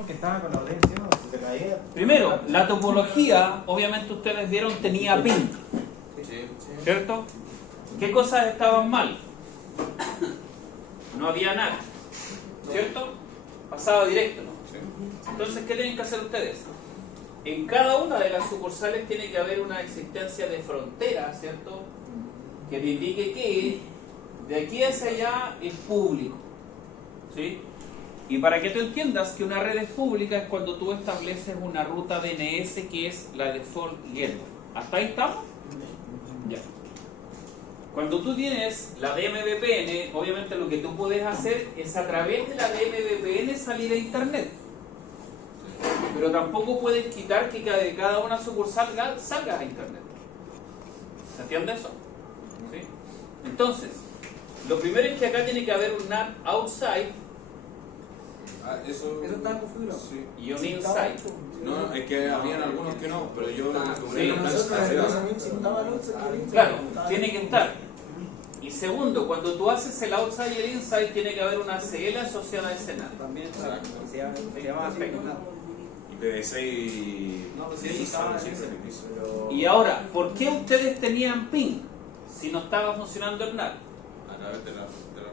Porque estaba con la audiencia, se te caía. Primero, la topología, obviamente ustedes vieron, tenía ping, ¿cierto? ¿Qué cosas estaban mal? No había nada, ¿cierto? Pasaba directo, ¿no? Entonces, ¿qué tienen que hacer ustedes? En cada una de las sucursales tiene que haber una existencia de frontera, ¿cierto? Que te indique que de aquí hacia allá es público, ¿sí? Y para que tú entiendas que una red es pública es cuando tú estableces una ruta DNS que es la default gateway. ¿Hasta ahí estamos? Ya. Cuando tú tienes la DMVPN, obviamente lo que tú puedes hacer es a través de la DMVPN salir a internet. Pero tampoco puedes quitar que de cada una sucursal salgas a internet. ¿Se entiende eso? ¿Sí? Entonces, lo primero es que acá tiene que haber un NAT outside Eso está configurado. Sí. y un inside. No, es que habían algunos que no, pero yo lo configuré Sí. en los Claro, tiene que estar. Y segundo, cuando tú haces el outside y el inside, tiene que haber una CL asociada a ese NAT. También está. Exacto. Se llama Perfecto. IPv6. No, sí, sí, estaba sí, en ese, sí. pero... Y ahora, ¿por qué ustedes tenían ping si no estaba funcionando el NAT? A través de la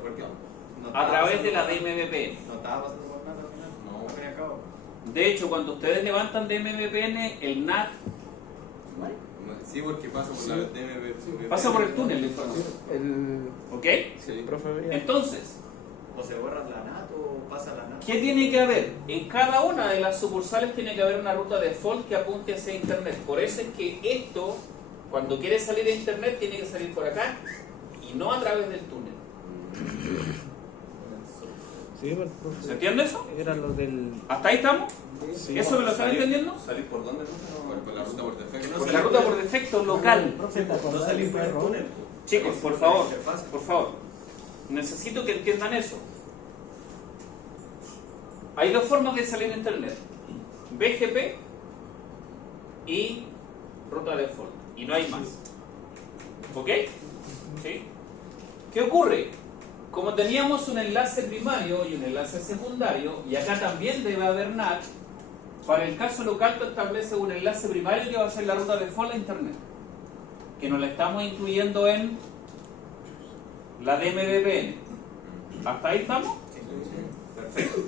red cloud. A través de la DMVPN. No estaba pasando por nada al final. No. Al fin y al cabo. De hecho, cuando ustedes levantan DMVPN, el NAT Sí, porque pasa por la DMV. pasa por el túnel de información. ¿Ok? Sí. Entonces, O se borra la NAT o pasa la NAT. ¿qué tiene que haber? En cada una de las sucursales tiene que haber una ruta default que apunte hacia internet. Por eso es que esto, cuando quiere salir a internet, tiene que salir por acá y no a través del túnel. Sí, pues, ¿Se entiende eso? era lo del. ¿Hasta ahí estamos? Sí. ¿Eso me lo están entendiendo? ¿Salir por dónde? Por la ruta por defecto. Por la ruta por defecto local. No salís por el túnel. Chicos, por favor, por favor. Necesito que entiendan eso. Hay dos formas de salir a internet. BGP y ruta default. Y no hay más. ¿Ok? ¿Sí? ¿Qué ocurre? Como teníamos un enlace primario y un enlace secundario, y acá también debe haber NAT, para el caso local tú estableces un enlace primario que va a ser la ruta default a internet, que nos la estamos incluyendo en la DMVPN. ¿Hasta ahí estamos? Perfecto.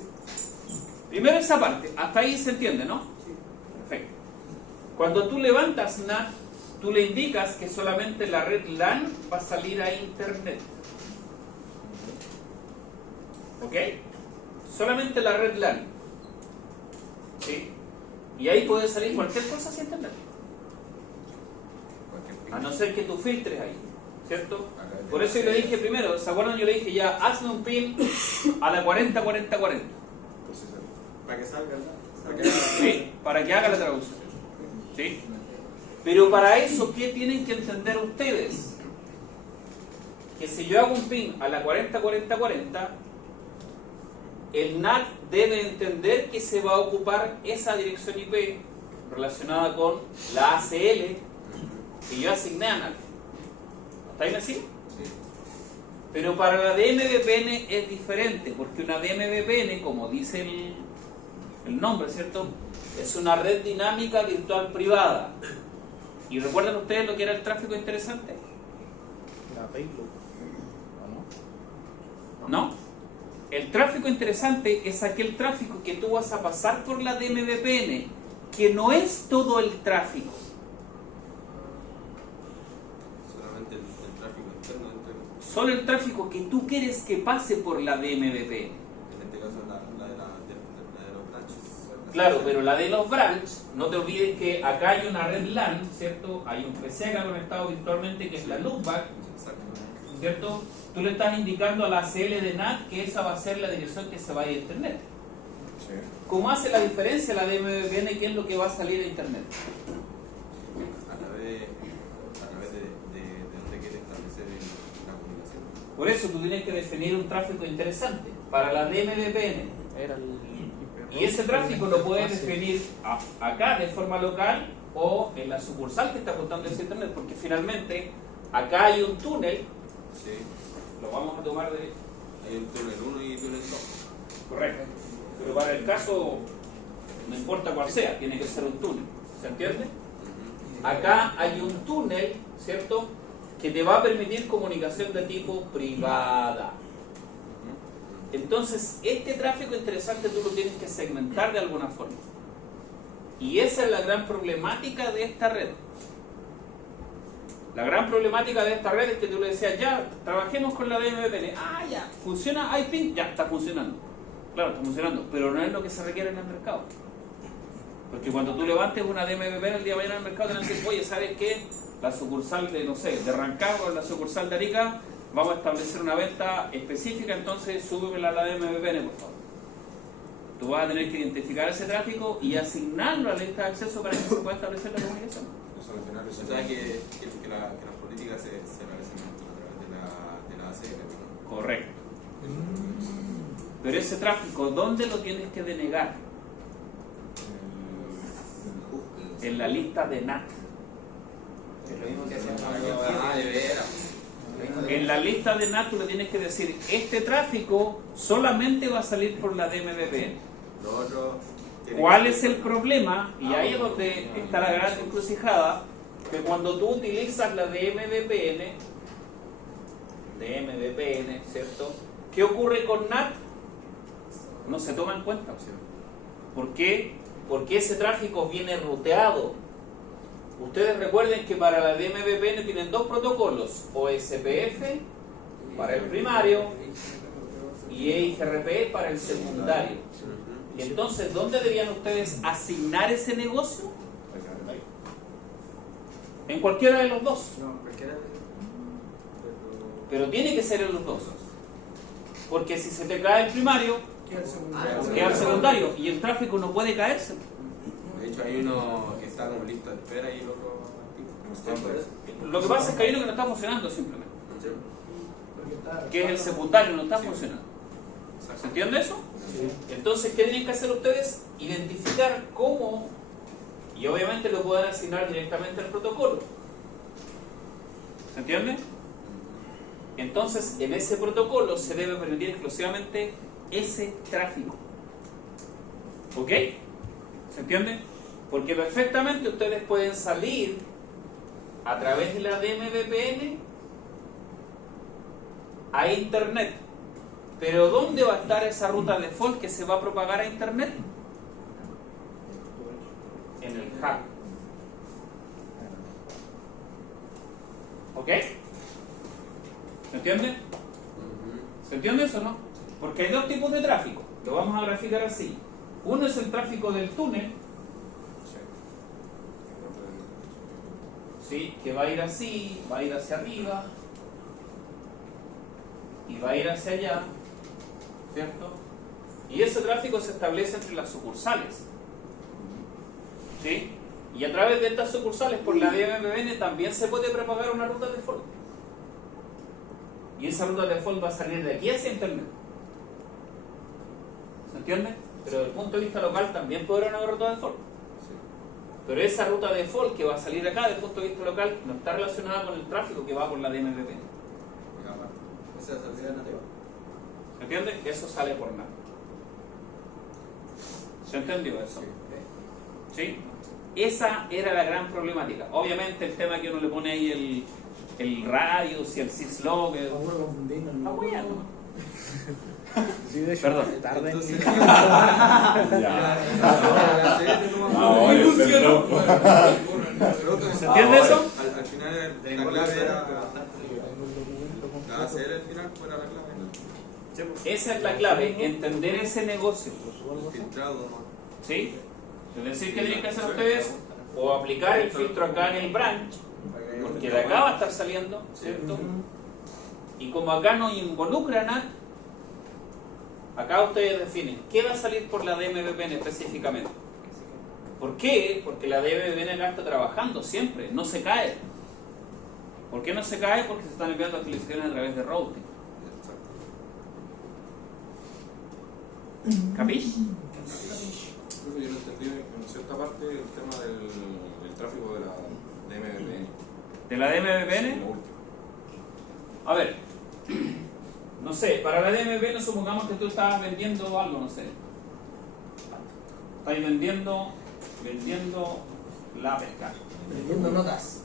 Primero esa parte, hasta ahí se entiende, ¿no? Perfecto. Cuando tú levantas NAT, tú le indicas que solamente la red LAN va a salir a internet. ¿Ok? Solamente la red LAN. ¿Sí? Y ahí puede salir cualquier cosa sin internet. A no ser que tú filtres ahí. ¿Cierto? Por eso yo le dije primero, ¿se acuerdan? Yo le dije ya, hazme un pin a la 40-40-40. Para que salga, ¿verdad? ¿Sí? Para que haga la traducción. ¿Sí? Pero para eso, ¿qué tienen que entender ustedes? Que si yo hago un pin a la 40-40-40, el NAT debe entender que se va a ocupar esa dirección IP relacionada con la ACL que yo asigné a NAT. ¿Está ahí así? Pero para la DMVPN es diferente, porque una DMVPN, como dice el nombre, ¿cierto? Es una red dinámica virtual privada. ¿Y recuerdan ustedes lo que era el tráfico interesante? La payload. ¿O no? ¿No? El tráfico interesante es aquel tráfico que tú vas a pasar por la DMVPN, que no es todo el tráfico. Solamente el tráfico interno dentro de... Solo el tráfico que tú quieres que pase por la DMVPN. En este caso la de los branches. Claro, pero la de los branch, no te olvides que acá hay una red LAN, ¿cierto? Hay un PC acá conectado virtualmente que es la loopback, Exacto. ¿cierto? Tú le estás indicando a la CL de NAT que esa va a ser la dirección que se va a ir a internet. Sí. ¿Cómo hace la diferencia la DMVPN? ¿Qué es lo que va a salir a internet? A través de donde quiere establecer la comunicación. Por eso tú tienes que definir un tráfico interesante para la DMVPN. Era el. Y ese tráfico lo puedes definir acá de forma local o en la sucursal que está apuntando ese internet, porque finalmente acá hay un túnel, Sí. lo vamos a tomar de... Hay un túnel 1 y túnel 2. Correcto. Pero para el caso no importa cuál sea, tiene que ser un túnel, ¿se entiende? Acá hay un túnel, ¿cierto?, que te va a permitir comunicación de tipo privada. Entonces, este tráfico interesante tú lo tienes que segmentar de alguna forma. Y esa es la gran problemática de esta red. La gran problemática de esta red es que tú le decías, ya, trabajemos con la DMVPN. Ah, ya, funciona iPing, ya, está funcionando. Claro, está funcionando, pero no es lo que se requiere en el mercado. Porque cuando tú levantes una DMVPN el día de mañana en el mercado, te van a decir, oye, ¿sabes qué? La sucursal de, no sé, de Rancagua, la sucursal de Arica, vamos a establecer una venta específica, entonces súbemela a la DMVPN, por favor. Tú vas a tener que identificar ese tráfico y asignarlo a la lista de acceso para que se pueda establecer la comunicación. O sea que las políticas se establecen a través de la ACL, ¿no? Correcto. Pero ese tráfico, ¿dónde lo tienes que denegar? En la lista de NAT. Es lo mismo que hacíamos Ah, de veras. En la lista de NAT tú le tienes que decir, este tráfico solamente va a salir por la DMVPN. Lo otro. ¿Cuál es el problema? Y ahí es donde está la gran encrucijada, que cuando tú utilizas la DMVPN, ¿cierto? ¿Qué ocurre con NAT? No se toma en cuenta. ¿Por qué? Porque ese tráfico viene ruteado. Ustedes recuerden que para la DMVPN tienen dos protocolos, OSPF para el primario y EIGRP para el secundario. Y entonces, ¿dónde deberían ustedes asignar ese negocio? En cualquiera de los dos. No, cualquiera de Pero tiene que ser en los dos. Porque si se te cae el primario, queda el secundario. Y el tráfico no puede caerse. De hecho, hay uno que está como lista de espera y el otro activo. Lo que pasa es que hay uno que no está funcionando simplemente. Que es el secundario, no está funcionando. ¿Se entiende eso? Entonces, ¿qué tienen que hacer ustedes? Identificar cómo, y obviamente lo pueden asignar directamente al protocolo. ¿Se entiende? Entonces, en ese protocolo se debe permitir exclusivamente ese tráfico. ¿Ok? ¿Se entiende? Porque perfectamente ustedes pueden salir a través de la DMVPN a Internet. Pero ¿dónde va a estar esa ruta default que se va a propagar a Internet? En el hub. ¿Ok? ¿Se entiende? ¿Se entiende eso o no? Porque hay dos tipos de tráfico. Lo vamos a graficar así. Uno es el tráfico del túnel, ¿sí? Que va a ir así, va a ir hacia arriba y va a ir hacia allá, ¿cierto? Y ese tráfico se establece entre las sucursales, ¿sí? Y a través de estas sucursales por la DMVPN también se puede propagar una ruta default. Y esa ruta default va a salir de aquí hacia Internet. ¿Se entiende? Pero desde el punto de vista local también puede haber una ruta default. Pero esa ruta default que va a salir acá desde el punto de vista local no está relacionada con el tráfico que va por la DMVPN. esa es la salida nativa. ¿Se entiende? Que eso sale por nada. ¿Se entendió eso? ¿Sí? Esa era la gran problemática. Obviamente el tema que uno le pone ahí el radius y el syslog está bueno. Sí, de hecho, Perdón. tarde en Entonces, ¿Se entiende eso? Al final la clave era la ACL al final fuera la clave, ¿no? Esa es la clave, entender ese negocio. El filtrado, ¿no? ¿Sí? Es decir, ¿qué tienen que hacer ustedes? O aplicar el filtro acá en el branch, porque de acá va a estar saliendo, ¿cierto? Y como acá no involucra nada, acá ustedes definen qué va a salir por la DMVPN específicamente. ¿Por qué? Porque la DMVPN acá está trabajando siempre, no se cae. ¿Por qué no se cae? Porque se están enviando actualizaciones a través de routing. ¿Capis? Yo no entendí en cierta parte el tema del tráfico de la DMVPN. ¿De la DMVPN? Lo último. A ver, no sé, para la DMVPN supongamos que tú estabas vendiendo algo, no sé. Estáis vendiendo la pesca. Vendiendo notas.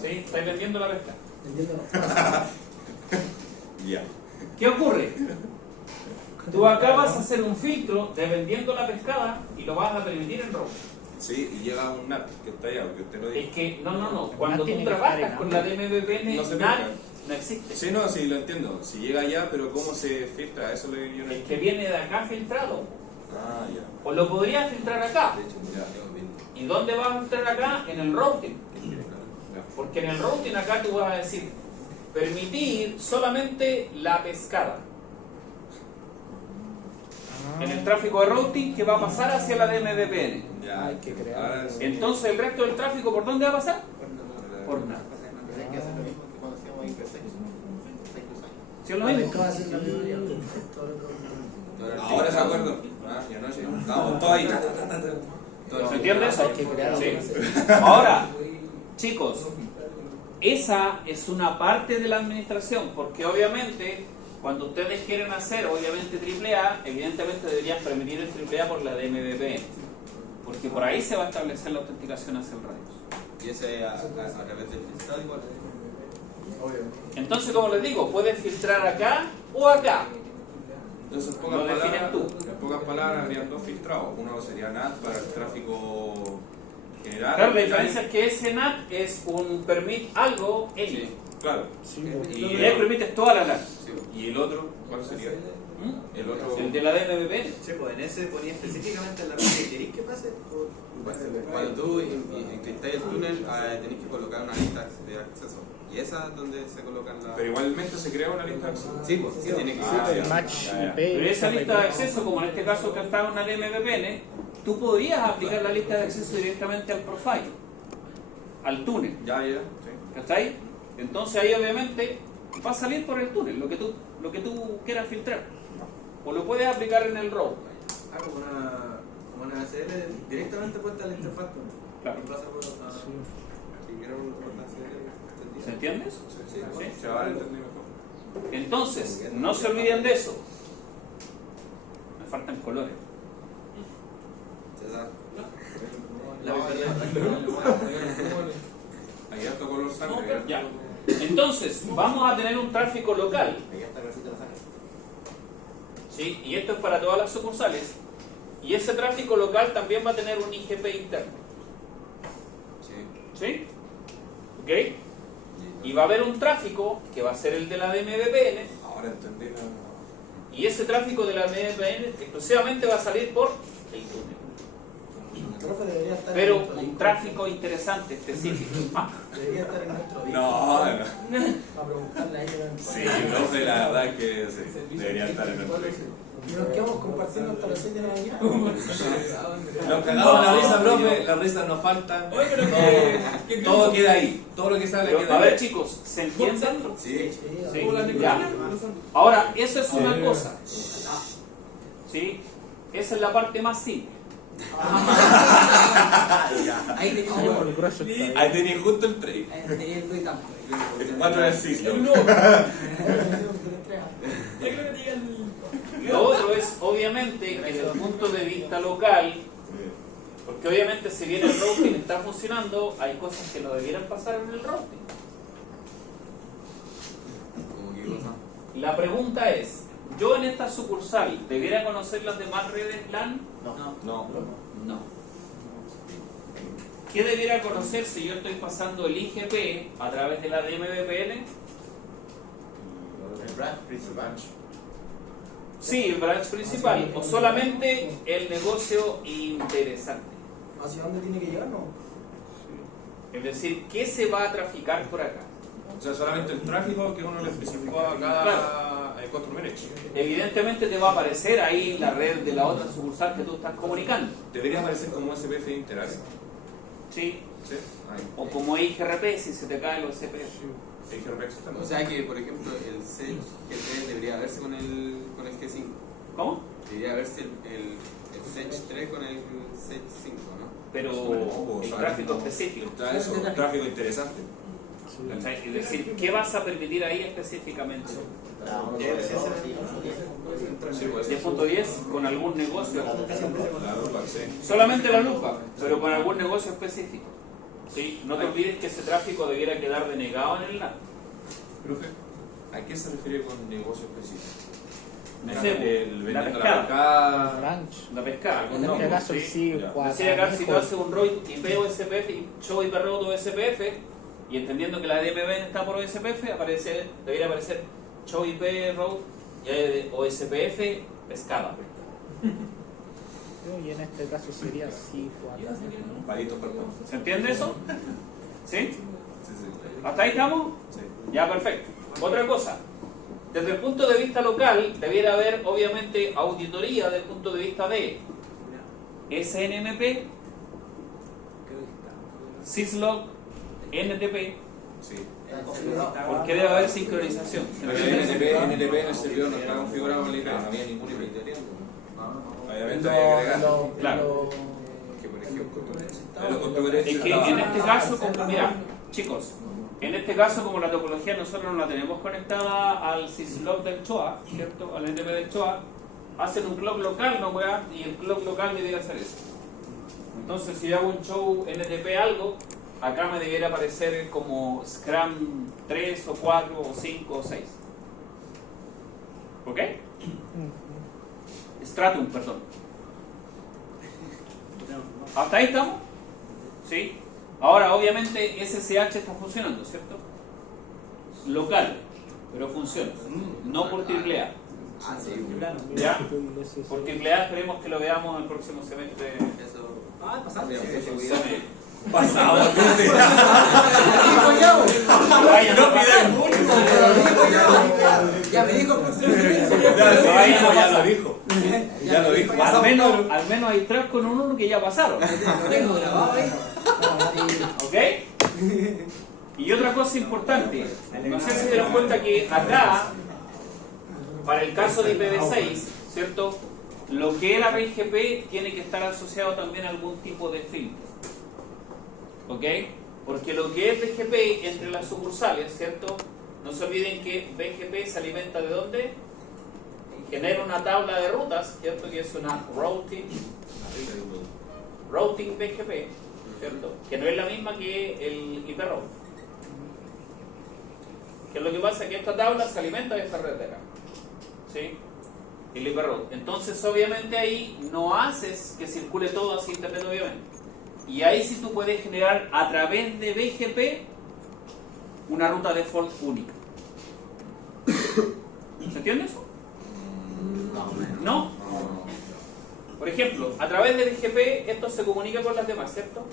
¿Sí? Estáis vendiendo la pesca. Vendiendo notas. Ya. ¿Qué ocurre? Tú acá vas a hacer un filtro de vendiendo la pescada y lo vas a permitir en rojo. Sí, y llega un NAT que está allá, porque usted lo dijo. Es que, no. Cuando tiene tú que estar trabajas en con la hambre. DMVPN, No se NAT pesca. no existe. Sí, no, sí, lo entiendo. Si llega allá, pero ¿cómo se filtra? Eso le yo no El que viene de acá filtrado. Ah, ya. O lo podrías filtrar acá. De hecho, Ya. ¿Y dónde vas a filtrar acá? En el routing. Ya. Porque en el routing acá tú vas a decir permitir solamente la pescada. En el tráfico de routing que va a pasar hacia la DMVPN. Ya. Hay que crear. Ahora sí. Entonces el resto del tráfico, ¿por dónde va a pasar? Por NAT. Hay que hacer lo mismo que cuando hacíamos IPsec. ¿Sí es lo La mismo? pescada es la mayoría. Ahora se acuerdo. Ah, y anoche. Estábamos todos ahí. ¿Se entiende eso? Hay que crear Sí. una Ahora, chicos, esa es una parte de la administración, porque obviamente cuando ustedes quieren hacer, obviamente AAA, evidentemente deberían permitir el AAA por la DMVPN, porque por ahí se va a establecer la autenticación hacia el radios. y ese a través del filtrado igual. Entonces, como les digo, puedes filtrar acá o acá. Entonces, en Lo defines tú. En pocas palabras, habrían dos filtrados. Uno sería NAT para el tráfico general. Claro, la diferencia es que ese NAT es un permit algo any. Sí, claro. Y le permites toda la NAT. ¿Y el otro? ¿Cuál sería? ¿Mm? El otro. El de la DMVPN. Sí, pues en ese ponía específicamente en la parte que queréis que pase. Cuando tú encriptáis el túnel, tenés que colocar una lista de acceso. Y esa es donde se colocan las. Pero igualmente se crea una lista de acceso. Sí, pues sí, tiene que Ah, el ya, match ya, ya. IP. Pero esa lista de acceso, como en este caso que está en una DMVPN, tú podrías aplicar la lista de acceso directamente al profile, al túnel. Ya, sí. ¿Cachai? Entonces ahí obviamente va a salir por el túnel lo que tú quieras filtrar. O lo puedes aplicar en el row. Como una ACL directamente puesta a la interfaz. Claro. Y pasa por ¿Se entiende? Sí. Sí. Se va a entender mejor. Entonces, no se olviden de eso. Me faltan colores. Ahí harto color sangre. Ya. Entonces, vamos a tener un tráfico local. ¿Sí? Y esto es para todas las sucursales. Y ese tráfico local también va a tener un IGP interno. ¿Sí? ¿Ok? Y va a haber un tráfico que va a ser el de la DMVPN. Ahora entendí la. Y ese tráfico de la DMVPN exclusivamente va a salir por el túnel. El profe debería estar Pero en nuestro un Discord. tráfico interesante, específico. Debería estar en nuestro Discord. No. Para preguntarle a ella. Sí, no sé, la verdad que sí, debería estar en el proyecto. Y nos quedamos compartiendo hasta las 6 de la mañana. Nos cagamos la risa, profe, las risas nos faltan. Todo queda ahí, todo lo que sale Pero, queda a ver ahí. chicos, ¿se entienden? Sí. Sí, ya. Ahora, eso es una cosa. ¿Sí? Esa es la parte más simple. Ahí tenía Ahí tenía justo el 3. El 4 del ciclo. Lo otro es, obviamente, que desde el punto de vista local, porque obviamente si bien el routing está funcionando, hay cosas que no debieran pasar en el routing. Como que cosa. La pregunta es, ¿yo en esta sucursal debiera conocer las demás redes LAN? No. No. ¿Qué debiera conocer si yo estoy pasando el IGP a través de la DMVPN? El branch principal. Sí, el branch principal, o solamente el negocio interesante. ¿Hacia dónde tiene que llegar? No. Es decir, ¿qué se va a traficar por acá? O sea, solamente el tráfico que uno le especificó a cada customer edge. Evidentemente te va a aparecer ahí la red de la otra sucursal que tú estás comunicando. Debería aparecer como SPF Interactive. ¿Sí? ¿Sí? Ahí. O como IGRP si se te caen los CPF. O sea que, por ejemplo, el Sage G3 debería verse con el G5. ¿Cómo? Debería verse el Sage 3 con el Sage 5, ¿no? Pero No, el o sea, tráfico no. específico. Está eso, tráfico interesante. ¿Cachai? Es decir, ¿qué vas a permitir ahí específicamente? Sí, pues, 10.10 con algún negocio. la lupa, sí. Solamente la lupa, pero con algún negocio específico. ¿Sí? No te olvides que ese tráfico debiera quedar denegado en el NAT. Profe, ¿a qué se refiere con negocio específico? No sé, El la vendiendo pescada. la pescada. Ranch. La pescada. En este caso sí, Decir acá, si tú haces un ROI IP o SPF y show IP route o SPF, y entendiendo que la DMV está por OSPF, debería aparecer show IP route o SPF pescada. Y en este caso sería sí, Palitos para el pan. ¿Se entiende eso? ¿Sí? Sí, sí. ¿Hasta ahí estamos? Sí. Ya, perfecto. Otra cosa. Desde el punto de vista local, debiera haber obviamente auditoría desde el punto de vista de SNMP, Syslog, NTP, Sí. porque debe haber sincronización. Pero el NTP en el servidor no está configurado con el IP, no había ningún IP. Obviamente había que agregar. Claro. Que por ejemplo, lo configuré. Es que en este caso, mira, chicos, en este caso, como la topología nosotros no la tenemos conectada al syslog del CHOA, ¿cierto? Al NTP del CHOA, hacen un clock local, ¿no, weá? Y el clock local debiera hacer eso. Entonces, si yo hago un show NTP algo, acá me debiera aparecer como Scrum 3 o 4 o 5 o 6. ¿Ok? Stratum, perdón. ¿Hasta ahí estamos? ¿Sí? Ahora, obviamente, SSH está funcionando, ¿cierto? Local, pero funciona. No por AAA. Ah, sí. ¿Ya? Por AAA esperemos que lo veamos el próximo semestre. Eso. Pasado. Pasado. Ya me dijo. Ya lo dijo. Ya lo dijo. Al menos hay 3 con un 1 que ya pasaron. Lo tengo grabado ahí. ¿Ok? Y otra cosa importante, no sé si se dieron cuenta que acá, para el caso de IPv6, ¿cierto? Lo que era BGP tiene que estar asociado también a algún tipo de filtro. ¿Ok? Porque lo que es BGP entre las sucursales, ¿cierto? No se olviden que BGP se alimenta de ¿dónde? Genera una tabla de rutas, ¿cierto? Que es una routing BGP, ¿cierto? Que no es la misma que el IP route. Que lo que pasa es que esta tabla se alimenta de esta red de acá. ¿Sí? El IP route. Entonces, obviamente ahí no haces que circule todo hacia internet, obviamente. Y ahí sí tú puedes generar a través de BGP una ruta default única. ¿Se entiende eso? ¿No? Por ejemplo, a través de BGP esto se comunica con las demás, ¿cierto?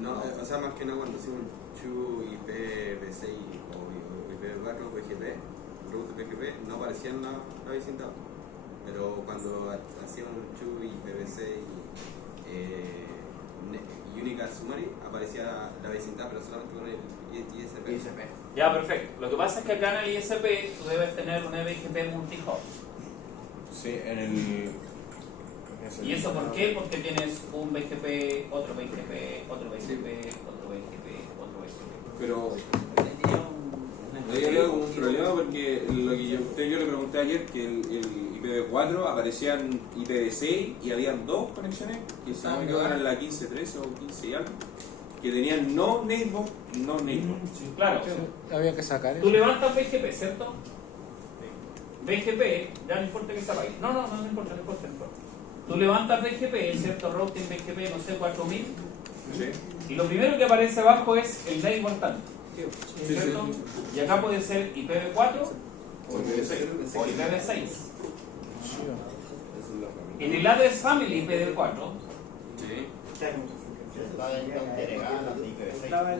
No, o sea, más que nada cuando hacía un chu IPv6 o IPv4 BGP, route BGP, no aparecía en la vecindad. Pero cuando hacía un chu IPv6 Unicast Summary, aparecía la vecindad, pero solamente con el ISP. Ya, perfecto. Lo que pasa es que acá en el ISP tú debes tener una BGP multi-hop. Sí, en el. ¿Y eso por qué? Porque tienes un BGP, otro BGP, otro BGP, otro BGP, otro BGP. Pero. Ahí había un problema porque lo que yo le pregunté ayer, que el IPv4 aparecían IPv6 y habían 2 conexiones, que si no me equivoco eran la 15.13 o 15 y algo, que tenían no neighbor. Claro. Había que sacar Tú eso. levantas BGP, ¿cierto? BGP, ya no importa que se apague. No importa. Tú levantas BGP, ¿cierto? Routing BGP, no sé, 4000. Sí. Y lo primero que aparece abajo es el neighbor tanto. Sí, ¿Cierto? sí. Y acá puede ser IPv4 O IPv6. o IPv6. Eso es la familia. En el address family IPv4 Sí.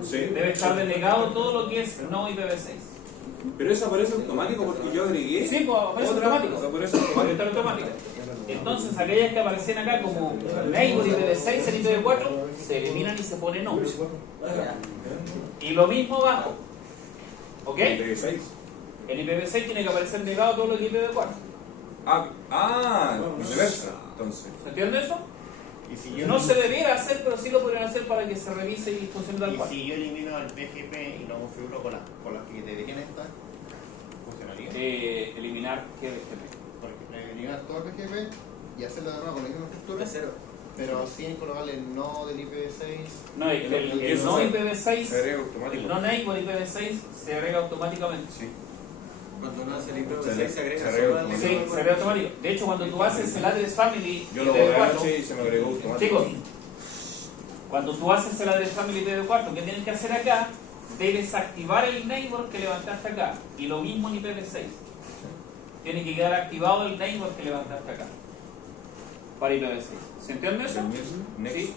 Sí. debe estar delegado todo lo que es no IPv6. Pero eso aparece automático porque yo agregué. Sí, pues aparece automático. Aparece Puede automático. estar automático. Entonces, aquellas que aparecen acá como neighbor IPv6 en IPv4 se eliminan y se pone no. Y lo mismo abajo. ¿Ok? IPv6. En IPv6 tiene que aparecer negado todo lo que es IPv4. Viceversa. Entonces. ¿Se entiende eso? Y si yo No se debiera hacer, pero sí lo podrían hacer para que se revise y funcione tal Y cual. si yo elimino el PGP y lo configuro con las que deberían estar, ¿funcionaría? Eliminar qué BGP. Porque eliminar todo el PGP y hacerlo de nuevo con la misma estructura, De cero. pero sin colocarle el no del IPv6. No, el no IPv6, Se agrega el automático. no neighbor IPv6 se agrega automáticamente. Sí. Cuando uno hace el Se IPv6 le- se agrega se agrega solo al Sí, se agrega automático. De hecho, cuando tú haces el address family Yo lo borré IPv4, anoche y se me agregó automático. chicos, cuando tú haces el address family IPv4, ¿qué tienes que hacer acá? Debes activar el neighbor que levantaste acá. Y lo mismo en IPv6. Tiene que quedar activado el neighbor que levantaste acá. Para IPv6. ¿Se entiende eso? Next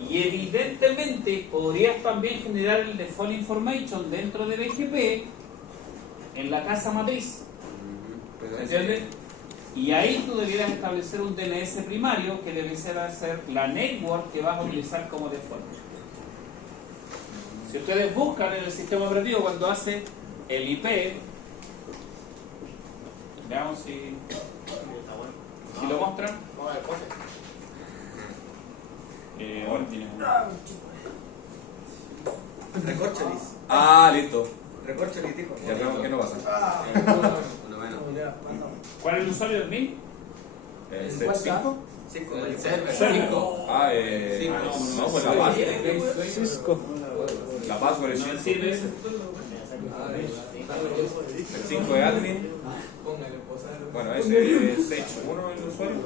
Y evidentemente podrías también generar el default information dentro de BGP en la casa matriz. Pero ¿Se ese- entiende? Y ahí tú debieras establecer un DNS primario que debe ser la network que vas a utilizar como default. Si ustedes buscan en el sistema operativo cuando hace el IP, veamos si lo muestran. Ahora tienes Recorcholis. Ah, listo. Recorcholis, tipo. Ya vemos que no pasa. Uno menos. ¿Cuál es el usuario del MIN? ¿Step 5? 5. Cinco. No, pues la base. Cisco. La password es No 5. sirve ese. El 5 de admin. Bueno, ese es Sage 1 el usuario.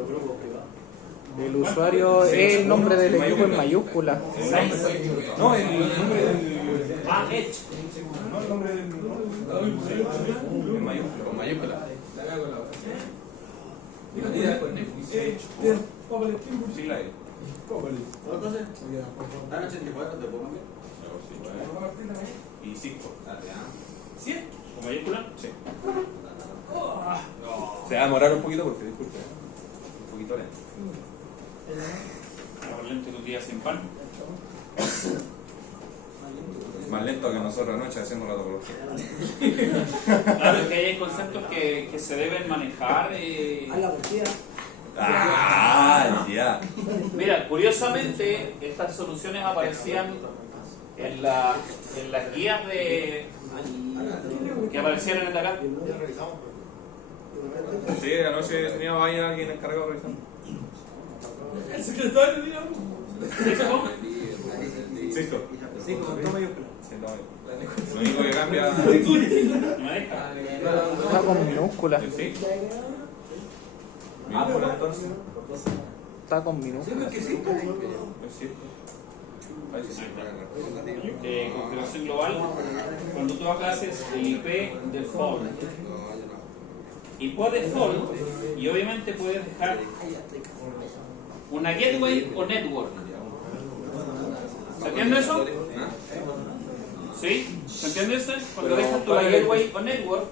El usuario es el nombre del equipo en mayúscula. No, el nombre del. Ah, Edge. No, el nombre del. En mayúscula. Con mayúscula. Sí, la es. Dan 84, ¿te puedo cambiar? Y Cisco. ¿Sí? ¿Con mayúscula? Sí. Se va a demorar un poquito porque, disculpe, un poquito lento. Probablemente tu día sin pan. Más lento que nosotros anoche haciendo la topología. Claro, es que hay conceptos que se deben manejar. Ah, ya. Mira, curiosamente, estas soluciones aparecían en las guías que aparecían en el Dakar. Ya revisamos. Sí, anoche tenía ahí alguien encargado de revisar. El secretario, digamos. Cisco. Sí, con todo mayúscula. Sí, no, lo único que cambia. No me deja. Está con minúscula. Sí. Minúscula entonces. Está con minúscula. Es cierto. Ahí sí. Configuración global. Cuando tú acá haces el IP default y por default, y obviamente puedes dejar una gateway o network. ¿Se entiende eso? ¿Sí? ¿Se entiende eso? Cuando dejas tu gateway o network,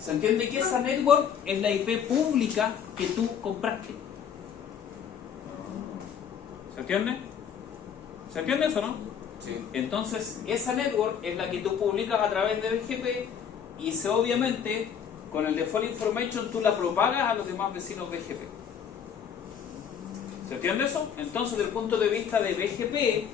se entiende que esa network es la IP pública que tú compraste. ¿Se entiende? ¿Se entiende eso, no? Sí. Entonces, esa network es la que tú publicas a través de BGP y obviamente con el default information tú la propagas a los demás vecinos BGP. ¿Se entiende eso? Entonces, desde el punto de vista de BGP,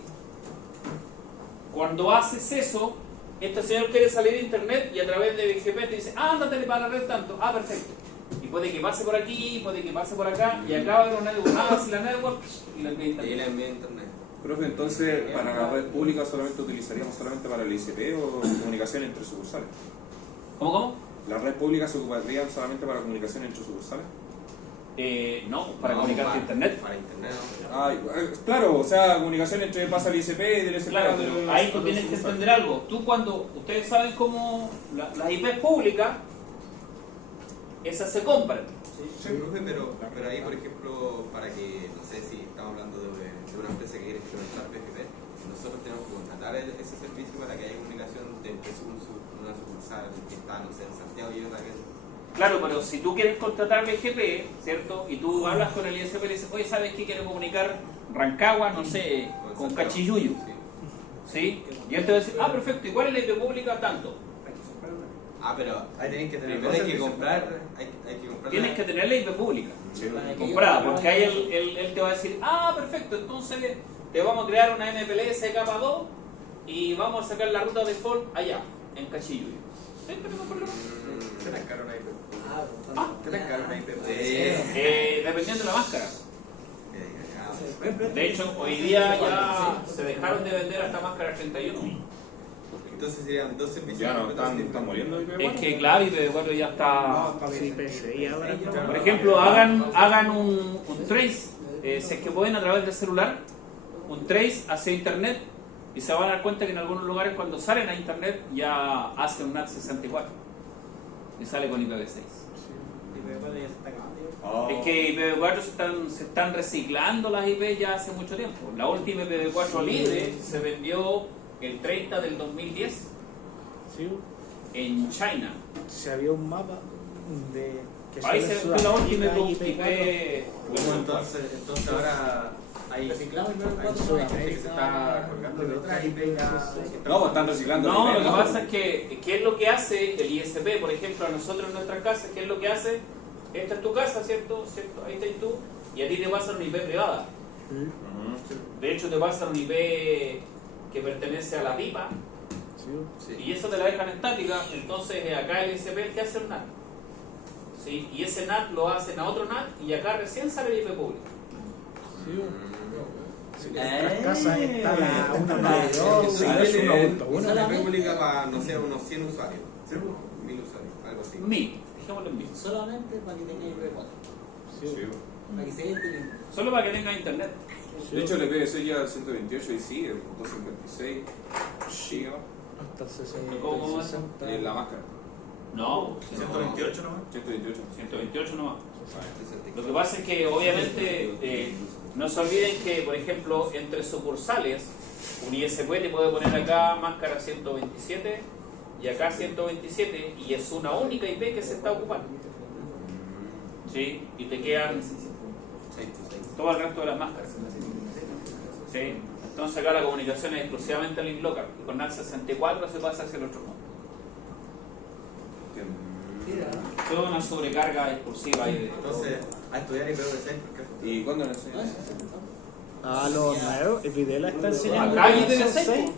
cuando haces eso, este señor quiere salir a internet y a través de BGP te dice, ándate para la red tanto, perfecto. Y puede que pase por aquí, puede que pase por acá, y acaba de una network, si la network, y la envía a Y internet. la envía a internet. Profe, entonces, para la red pública solamente utilizaríamos solamente para el ICP o comunicación entre sucursales. ¿Cómo? ¿La red pública se ocuparía solamente para comunicación entre sucursales? No, para comunicarte a internet. Para internet. Claro, o sea, comunicación entre pasa el ICP y del ICP. Claro, pero ahí tú tienes que entender algo. Tú ustedes saben cómo las IP públicas, esas se compran. Sí, profe, pero ahí, por ejemplo, para que, no sé si estamos hablando de una empresa que quiere implementar PGP, nosotros tenemos que contratar ese servicio para que haya comunicación entre una sucursal que está, no sé, en Santiago y otra que... Claro, pero si tú quieres contratar BGP, ¿cierto? Y tú hablas con el ISP y le dices, oye, ¿sabes qué? Quiero comunicar Rancagua, no sé, con Cachiyuyo. ¿Sí? Y él te va a decir, perfecto, ¿y cuál es la IP pública? Tanto. pero Ahí tenéis que tener primero hay que servicio. comprar. Hay que comprar. Tienes que tener la IP pública comprada, porque ahí él te va a decir, perfecto, entonces te vamos a crear una MPLS de capa 2 y vamos a sacar la ruta default allá, en Cachilluy. ¿Sí? ¿Tenemos problema? ¿Qué tan caro una IP? Ah, ¿Qué tan caro una IP? Dependiendo de la máscara. De hecho, hoy día ya se dejaron de vender hasta máscara 31. Entonces serían 2 servicios. Ya no, están muriendo IPv4. Es que claro, IPv4 ya está. Sí, PSI ahora. Por ejemplo, hagan un trace, si es que pueden a través del celular, un trace hacia internet y se van a dar cuenta que en algunos lugares cuando salen a internet ya hace un NAT 64 y sale con IPv6. Es que IPv4 se están reciclando las IP ya hace mucho tiempo. La última IPv4 libre se vendió el 30 del 2010 Sí, en China. se había un mapa de que Ahí solo se en vendió la última Sudamérica, IP. ¿Cómo entonces ahora hay reciclado y hay gente que se está colgando de otras IP ya? No, pues están reciclando. No, IP, lo que pasa es que, ¿qué es lo que hace el ISP? Por ejemplo, a nosotros en nuestras casas, ¿qué es lo que hace? Esta es tu casa, ¿cierto? Ahí estás tú, y a ti te pasan una IP privada. De hecho, te pasan una IP que pertenece a la pipa, Sí. y eso te la dejan estática, entonces acá el ISP el que hace el NAT. ¿Sí? Y ese NAT lo hacen a otro NAT, y acá recién sale el IP público. En nuestras casas está una mayor, Usa la República para, no sé, unos 100 usuarios. 1000 usuarios, algo así. 1000, dejémoslo en 1000. solamente para que tenga IPv4. Para que se entre. Solo para que tenga internet. De hecho, el IPv6 llega al 128 y sigue, 256 gigas hasta el 60. ¿Cómo va? 60. en la máscara. No, 128 nomás. 128. 128 nomás. Lo que pasa es que obviamente no se olviden que, por ejemplo, entre sucursales, un ISP te puede poner acá máscara 127 y acá 127 y es una única IP que se está ocupando. ¿Sí? Y te quedan todo el resto de las máscaras. ¿Sí? Entonces acá la comunicación es exclusivamente link local y con NAT 64 se pasa hacia el otro modo. Toda una sobrecarga expulsiva ahí de... Entonces, a estudiar IPv6 porque ¿Y cuándo lo enseñan? Ah, lo nuevo, el Videla está enseñando. Acá hay IPv6.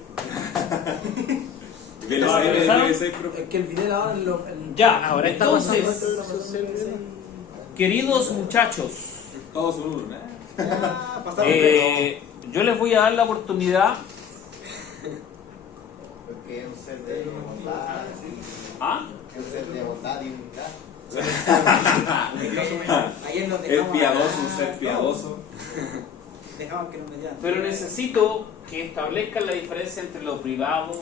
IPv6, profe. Es que el video ahora Ya, Ahora está entonces, pasando queridos muchachos, Todos son uno, yo les voy a dar la oportunidad. Porque es un ser de bondad, ¿Ah? es un ser de bondad y unidad. ayer nos Es dejamos. piadoso, un ser piadoso. Dejamos que nos metieran. Pero necesito que establezcan la diferencia entre lo privado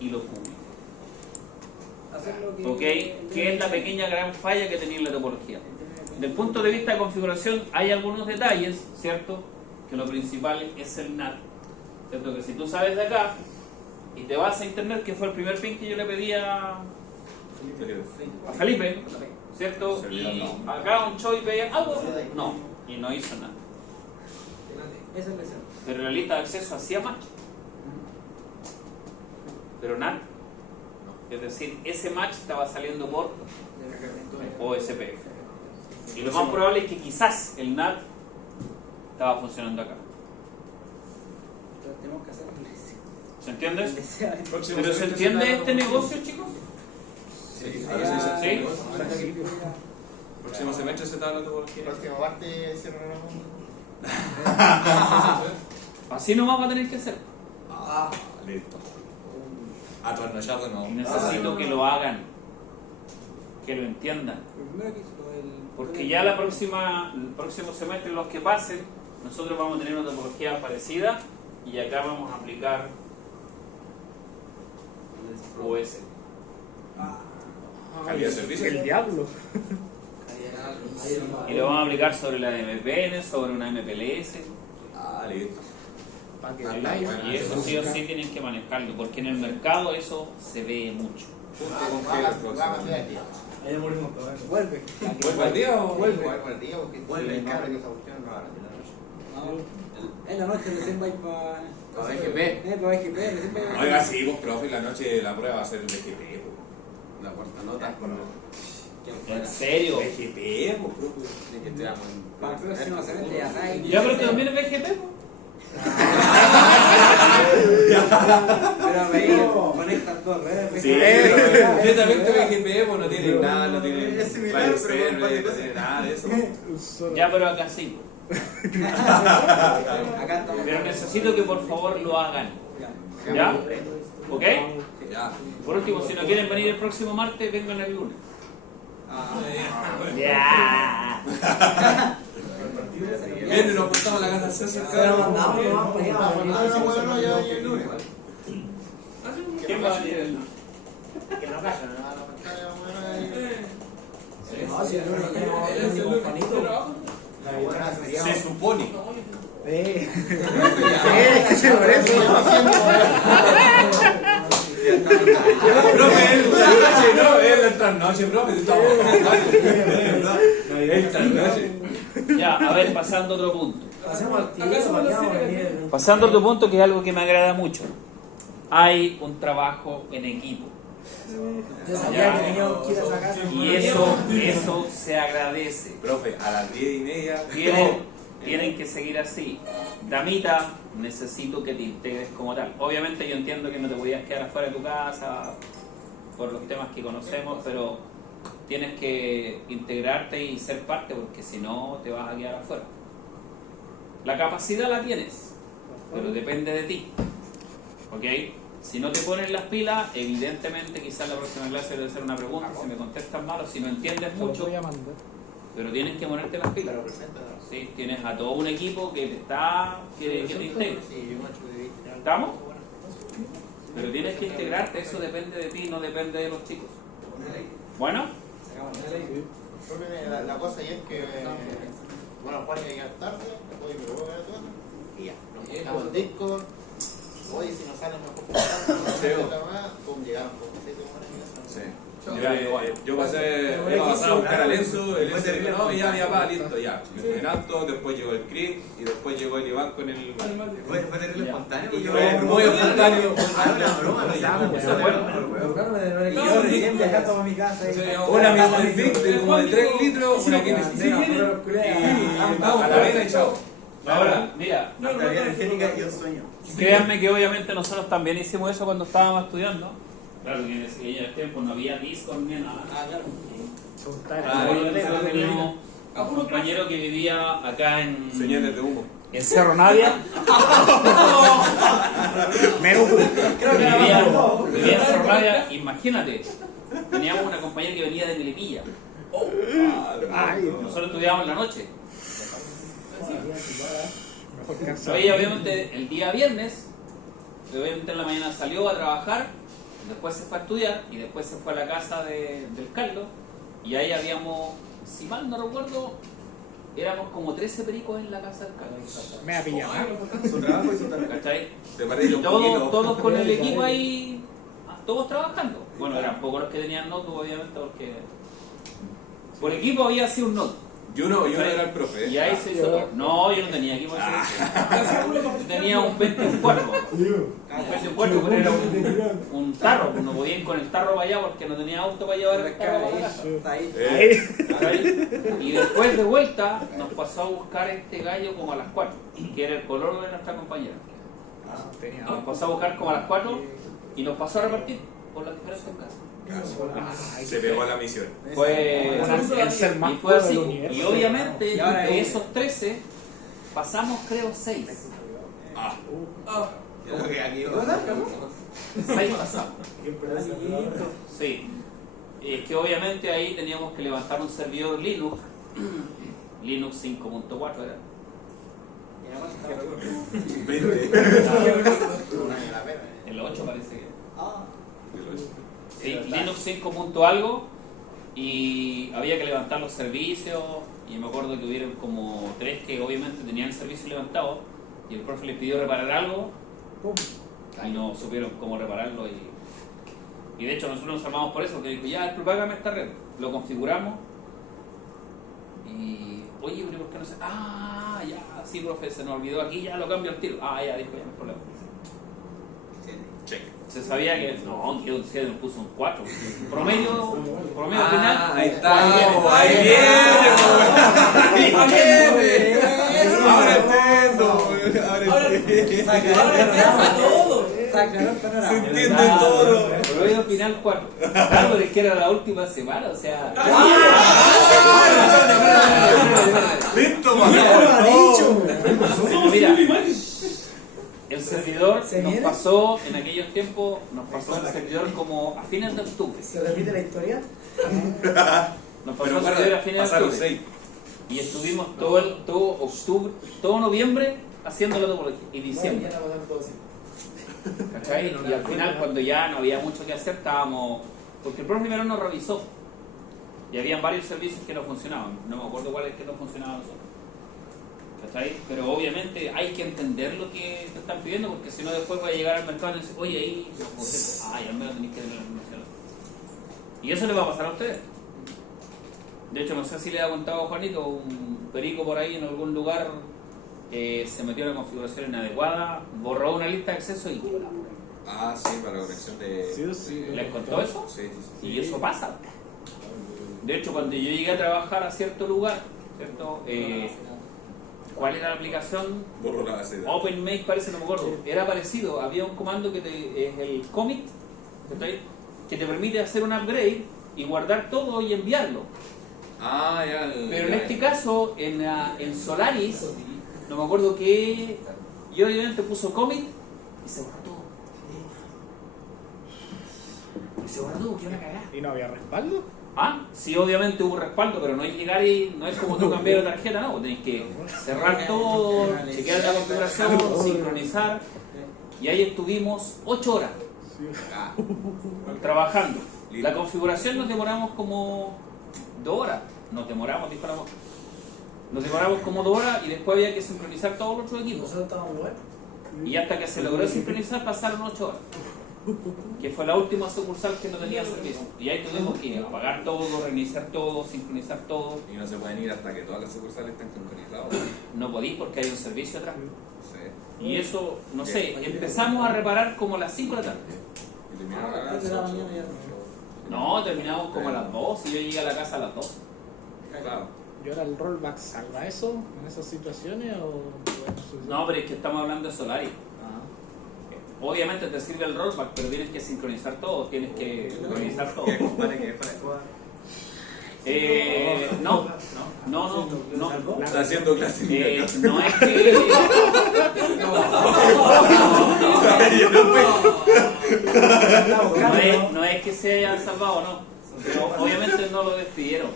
y lo público. Hacer lo que. ¿Ok? Que es la pequeña gran falla que tenía la topología. Desde el punto de vista de configuración hay algunos detalles, ¿cierto? Que lo principal es el NAT. ¿Cierto? Que si tú sales de acá y te vas a internet, que fue el primer ping que yo le pedí a Felipe, ¿cierto? Y acá un show y pedía algo, no, y no hizo nada. Esa es la escena. Pero la lista de acceso hacía match. Pero nada. Es decir, ese match estaba saliendo por OSPF. Y lo más probable es que quizás el NAT estaba funcionando acá. Entonces tenemos que hacer ¿Se entiende? Próximo ¿Pero se semestre entiende da- este negocio, chicos? Sí, ¿Sí? Próximo semestre se está hablando por Próxima parte se programó. Así nomás va a tener que ser. Listo. A trasnochar de nuevo. Necesito que lo hagan, que lo entiendan. Primero que hizo Porque ya el próximo semestre, los que pasen, nosotros vamos a tener una topología parecida y acá vamos a aplicar OS. Calidad de servicio. El diablo. Y lo vamos a aplicar sobre la MPN, sobre una MPLS. Listo. Para que Y eso sí o sí tienen que manejarlo, porque en el mercado eso se ve mucho. Ahí morimos todos. Vuelve. ¿Vuelve al día o Vuelve al día porque Vuelve, el ¿no? nombre que esa cuestión no va a En la noche recién vais para. Para BGP. Para BGP, recién vais Oiga, sí, vos, profe, la noche de la prueba va a ser el BGP. La cuarta nota. ¿En serio? BGP, pues, profe. De que estudiamos Para el próximo semestre ya sabes. Ya, pero que también es BGP, po. Pero me conectan dos redes. Sí, netamente BGP, pues no tiene nada, no tiene Es similar, pero server, con no tiene nada de eso. Ya, pero acá sí. Acá estamos. Pero necesito que por favor lo hagan. ¿Ya? ¿Ok? Ya. Por último, si no quieren venir el próximo martes, vengan el lunes. Ya. Bien, nos juntamos a la casa César. Se lo mandamos, lo vamos para allá. ¿Quién va a venir el lunes? Que no callan, no, si el lunes tenemos un Juanito. Se supone. Por eso. Profe, es la noche, no, es la trasnoche, profe. Es trasnoche. Ya, a ver, pasando a otro punto. Pasemos al tío. Pasando a otro punto, que es algo que me agrada mucho. Hay un trabajo en equipo. Yo sabía que tenía que ir a esa casa. Y eso se agradece. Profe, a las 10:30. Tienen que seguir así. Damita, necesito que te integres como tal. Obviamente yo entiendo que no te podías quedar afuera de tu casa por los temas que conocemos, pero tienes que integrarte y ser parte porque si no te vas a quedar afuera. La capacidad la tienes, pero depende de ti. ¿Ok? Si no te pones las pilas, evidentemente quizás la próxima clase debe ser una pregunta, si me contestas mal o si no entiendes mucho, pero tienes que ponerte las pilas. Sí, tienes a todo un equipo que te está, que te integra. ¿Estamos? Pero tienes que integrarte, eso depende de ti, no depende de los chicos. Bueno, La cosa ya es que, bueno, Juan ya llega tarde, hoy me voy a ver todo, y ya, nos quedamos en Discord. Oye, si nos sale mejor pum, llegaron como 7 horas. Sí. Yo iba a pasar a buscar a Lenzo, el Lenzo dijo, no, ya, va, listo, ya. Me fui en alto, después llegó el Chris y después llegó el Iván con el... Fue terrible espontáneo. Y fue muy espontáneo. Yo recién viajando para mi casa. Una misma de como de 3 litros, una que necesita y a la vena y chao. ahora, mira, y el sueño. créanme que obviamente nosotros también hicimos eso cuando estábamos estudiando. Claro que en ese tiempo no había Discord ni nada. Nosotros teníamos un compañero que vivía acá en Señales de humo. Cerro Navia. Vivía en Cerro Navia, imagínate. Teníamos una compañera que venía de Melipilla. Nosotros estudiábamos en la noche. Ella obviamente el día viernes, obviamente en la mañana salió a trabajar, después se fue a estudiar y después se fue a la casa del Carlos y ahí habíamos, si mal no recuerdo, éramos como 13 pericos en la casa del Carlos. Me ha pillado. Su trabajo y su tarea. ¿Cachai? Se parece Y un poquito. todos con el equipo ahí, todos trabajando. Bueno, eran pocos los que tenían notebook obviamente porque por equipo había así un notebook. Yo no era el profe. Y ahí se hizo todo. No, yo no tenía equipo de selección. Yo tenía un 24. Un 24, pero era un tarro. No podía ir con el tarro para allá porque no tenía auto para llevar el tarro para la casa. ¿Cachai? Y después de vuelta nos pasó a buscar este gallo como a las 4, que era el color de nuestra compañera. Nos pasó a buscar como a las 4 y nos pasó a repartir por las diferentes casas. Se pegó a la misión. Fue El ser más y fue así. del universo. Y obviamente Y ahora de es- esos 13 pasamos creo 6. Creo que aquí 6 pasamos. Sí. Y es que obviamente ahí teníamos que levantar un servidor Linux. Linux 5.4 era. El 8 parece que. Sí, Linux 5 punto algo y había que levantar los servicios y me acuerdo que hubieron como 3 que obviamente tenían el servicio levantado y el profe les pidió reparar algo y no supieron cómo repararlo y de hecho nosotros nos armamos por eso porque dijo ya págame esta red, lo configuramos y oye pero ¿por qué no sé? Ah ya, sí profe se nos olvidó aquí, ya lo cambio al tiro, ah ya dijo ya no hay problema. Check. Se sabía que no, que un 7 me puso un 4. Promedio final. Ahí está, ahí viene, ahora entiendo. Se entiende todo. Promedio final 4. Claro, pero es que era la última semana, o sea. Listo, Mira, el servidor nos pasó en aquellos tiempos, nos pasó el servidor como a fines de octubre. ¿Se repite la historia? Nos pasó el servidor a fines de octubre. Y estuvimos todo octubre, todo noviembre haciendo la topología y diciembre. ¿Cachai? Y al final, cuando ya no había mucho que hacer, estábamos. Porque el profe primero nos revisó y habían varios servicios que no funcionaban. No me acuerdo cuáles que no funcionaban nosotros. ¿Cachai? Pero obviamente hay que entender lo que te están pidiendo, porque si no, después va a llegar al mercado y decir, oye, ahí, al menos tenéis que tener la información. Y eso le va a pasar a ustedes. De hecho, no sé si le ha contado a Juanito, un perico por ahí en algún lugar se metió en la configuración inadecuada, borró una lista de acceso y quedó la prueba. Ah, sí, para la conexión de... Sí. ¿Les contó eso? Sí. Y eso pasa. De hecho, cuando yo llegué a trabajar a cierto lugar, ¿cierto? ¿Cuál era la aplicación? Borró la base de datos. OpenMake parece, no me acuerdo. Era parecido, había un comando que es el commit, ¿cachai? Que te permite hacer un upgrade y guardar todo y enviarlo. Ah, ya. Pero en este caso, en Solaris, no me acuerdo qué, yo obviamente puso commit y se borró todo. Y se borró todo, que una cagada. ¿Y no había respaldo? Ah, sí, obviamente hubo respaldo, pero no es llegar y no es como tú cambiar de tarjeta, no, tenés que cerrar todo, chequear la configuración, sincronizar, y ahí estuvimos 8 horas trabajando. La configuración nos demoramos como 2 horas, nos demoramos como 2 horas y después había que sincronizar todos los otros equipos. Nosotros estábamos igual. Y hasta que se logró sincronizar pasaron 8 horas. Que fue la última sucursal que no tenía servicio. Y ahí tuvimos que apagar todo, reiniciar todo, sincronizar todo. Y no se pueden ir hasta que todas las sucursales estén sincronizadas. No podís porque hay un servicio atrás. Sí. Y eso, no sé, empezamos a reparar como a las 5 de la tarde. Y terminaron a las 8. No, terminamos como a las 2 y yo llegué a la casa a las 2. Claro. ¿Y ahora el rollback salva eso en esas situaciones o...? No, pero es que estamos hablando de Solaris. Ah. Obviamente te sirve el rollback, pero tienes que sincronizar todo, tienes que revisar todo. ¿Qué compadre que es para escoba? No. Está haciendo clase. No es que. No es que se haya salvado, no. Pero obviamente no lo despidieron.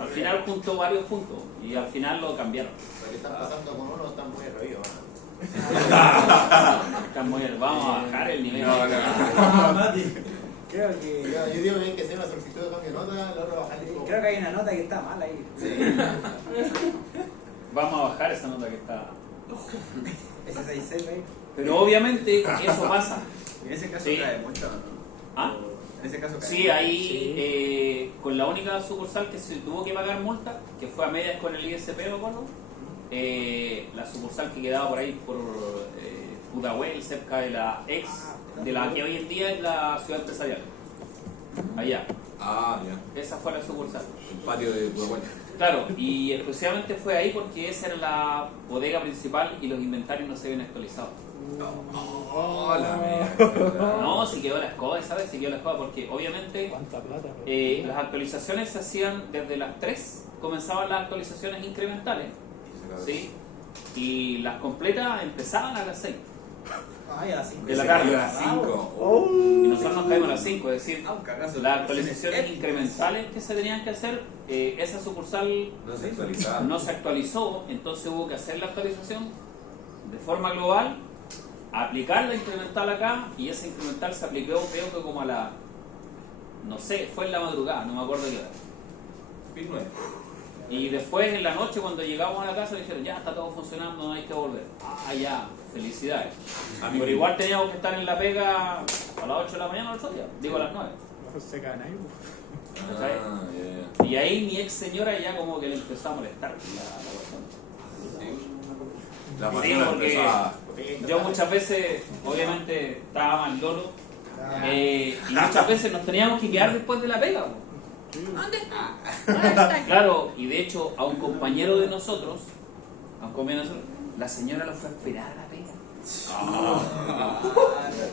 Al final juntó varios puntos y al final lo cambiaron. Lo que están pasando con uno están muy arroídos. Vamos a bajar el nivel. Creo que... Yo digo que hay que hacer una solicitud de cambio de nota, la otra bajar. Creo que hay una nota que está mal ahí. Vamos a bajar esa nota que está. Ese 6 ahí. Pero obviamente eso pasa. En ese caso Sí. cae mucho, ¿no? ¿Ah? En ese caso cae. Sí, ahí con la única sucursal que se tuvo que pagar multa, que fue a medias con el ISP, me acuerdo, la sucursal que quedaba por ahí por Pudahuel, cerca de la de la que hoy en día es la ciudad empresarial. Allá. Ah, ya. Esa fue la sucursal. El patio de Pudahuel. Claro, y especialmente fue ahí porque esa era la bodega principal y los inventarios no se habían actualizado. Hola, mierda. No, si quedó la escoba, ¿sabes? Si quedó la escoba porque obviamente ¿Cuánta plata? las actualizaciones se hacían desde las 3, comenzaban las actualizaciones incrementales, ¿sí? Y las completas empezaban a las 6 Ay, así. de la tarde. A las 5. Y nosotros nos caímos a las 5, es decir, Un cagazo. las actualizaciones incrementales que se tenían que hacer, esa sucursal No se actualizaba. no se actualizó, entonces hubo que hacer la actualización de forma global, aplicar la incremental acá, y esa incremental se aplicó creo que como a la, no sé, fue en la madrugada, no me acuerdo qué hora. PIN 9. Y después en la noche cuando llegamos a la casa dijeron, ya está todo funcionando, no hay que volver. Ah, ya, felicidades. Pero igual teníamos que estar en la pega a las 8 de la mañana el otro día, digo a las 9. No se caen ahí. ¿Cachai? Ah, ya. Y ahí mi ex señora ya como que le empezó a molestar la cuestión. La Sí, mañana porque empezó a... yo muchas veces, obviamente, estaba mal loro, y muchas veces nos teníamos que quedar después de la pega. Po. ¿Dónde está? ¿Dónde está? Claro, y de hecho, a un compañero de nosotros, la señora lo fue a esperar a la pega.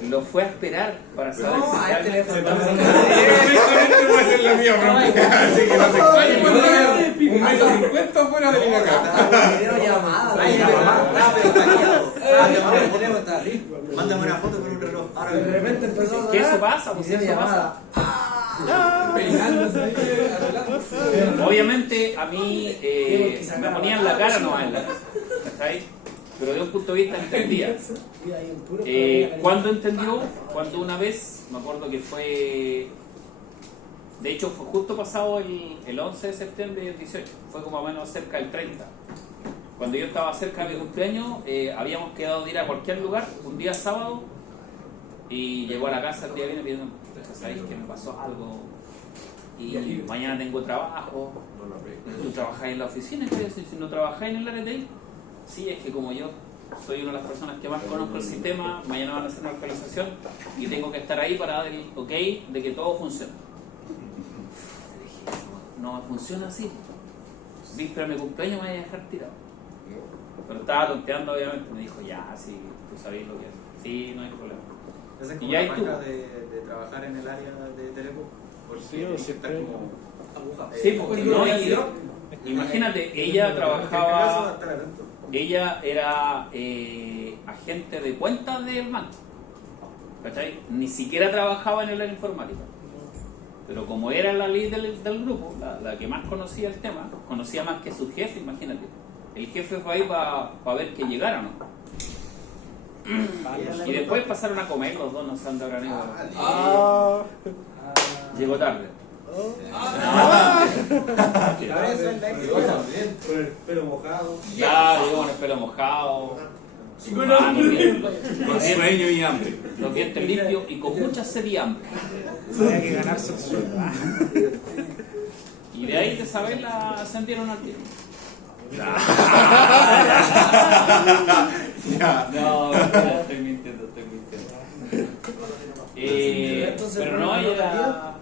Lo fue a esperar para saber si realmente Directamente puede ser la mía, bro. Así que no se extrañe. 1,50 m fuera de la casa. Mándame una foto con un reloj. Ahora De repente empezó a que eso sonar, pasa, pues y eso pasa. peinándose ahí, Obviamente a mí me ponían la cara no en la casa, ¿cachai? Pero de un punto de vista entendía. ¿Cuándo entendió? Cuando una vez, me acuerdo que fue, de hecho fue justo pasado el 11 de septiembre del 18, fue como más o menos cerca del 30. Cuando yo estaba cerca de mi cumpleaños, habíamos quedado de ir a cualquier lugar, un día sábado, y llegó a la casa el día viernes pidiendo, ¿sabéis que me pasó algo? Y mañana tengo trabajo. ¿Tú trabajáis en la oficina? Si no trabajáis en el área de ahí, sí, es que como yo soy una de las personas que más conozco el sistema, mañana van a hacer una actualización y tengo que estar ahí para dar el ok de que todo funciona. No funciona así. Víspera de mi cumpleaños me voy a dejar tirado. Pero estaba tonteando, obviamente. Me dijo, ya, sí, tú sabes lo que es. Sí, no hay problema. Esa es Y como ya la hay tú. manera de trabajar en el área de Telepo. Sí, o Está siempre. como aguja. Sí, porque no, imagínate, ella trabajaba, ella era agente de cuentas del banco, ¿cachai? Ni siquiera trabajaba en el área informática. Pero como era la líder del grupo, la que más conocía el tema, conocía más que su jefe, imagínate. El jefe fue ahí para ver que llegara, ¿no? Y después pasaron a comer los dos, no sé dónde habrán ido. Llegó tarde. Con el pelo mojado. Claro, llegó con el pelo mojado. Con sueño y hambre. Los dientes limpios y con mucha sed y hambre. Había que ganarse el sueldo. Y de ahí de saber la ascendieron al tiro. No, estoy mintiendo. Pero no, ella era